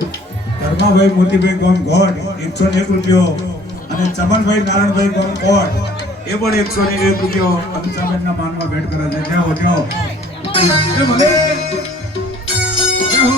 ધર્માભાઈ મોતીભાઈ ગોમ ગોડ 101 રૂપિયો અને ચમનભાઈ નારાયણભાઈ ગોમ ગોડ એ પણ 101 રૂપિયો અનુસાબેનના માનમાં ભેટ કરે છે. જય હો જય હો. એ ભલે જય હો.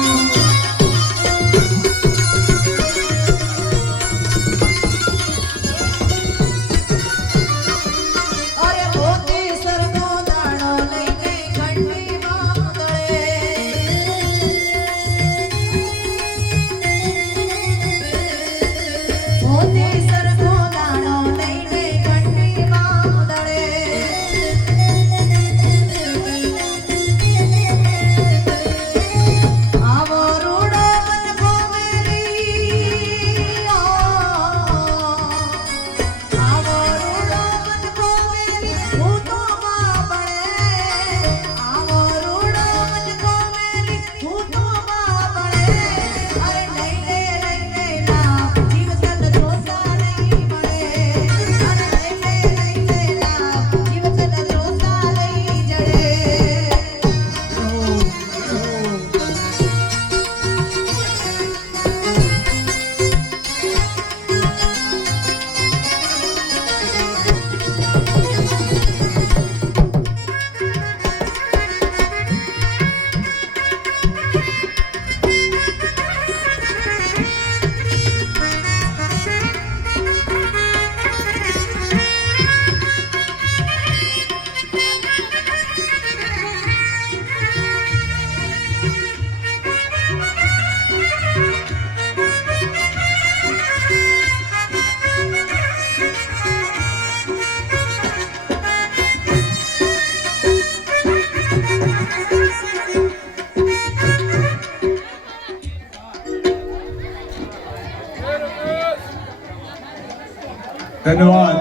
ધન્યવાદ.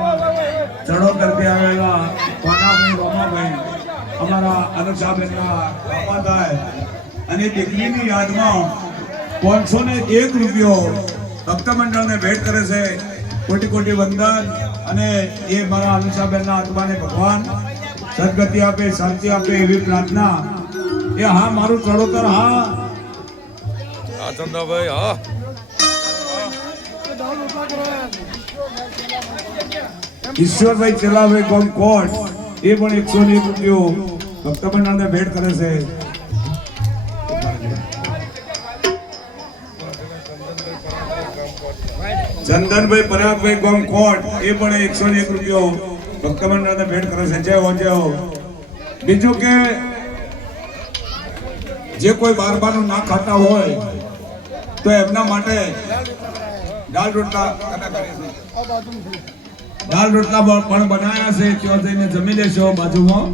ચડો કરતી આવેલા કોનાભાઈ રોમાભાઈ અમારા અનુષાબેનના દામાદાય અને દીકરીની યાદમાં 501 રૂપિયો ભક્ત મંડળને ભેટ કરે છે. કોટી કોટી વંદન. અને એ મારા અનુષાબેનના આત્માને ભગવાન સદગતિ આપે, શાંતિ આપે એવી પ્રાર્થના. એ હા મારું ચડોતર હા ચંદાભાઈ હા. ઈશ્વરભાઈ ચેલાભાઈ ગોમ કોટ એ પણ 101 રૂપિયો ભક્ત મંડળને ભેટ કરે છે. ચંદનભાઈ પરાગભાઈ ગોમ કોટ એ પણ 101 રૂપિયો ભક્ત મંડળને ભેટ કરે છે. જય હો જય હો. બીજું કે જે કોઈ બારબાનું ના ખાતા હોય તો એમના માટે દાળ રોટલા પણ બનાયા છે. ત્યાં જઈને જમી લેશો બાજુમાં.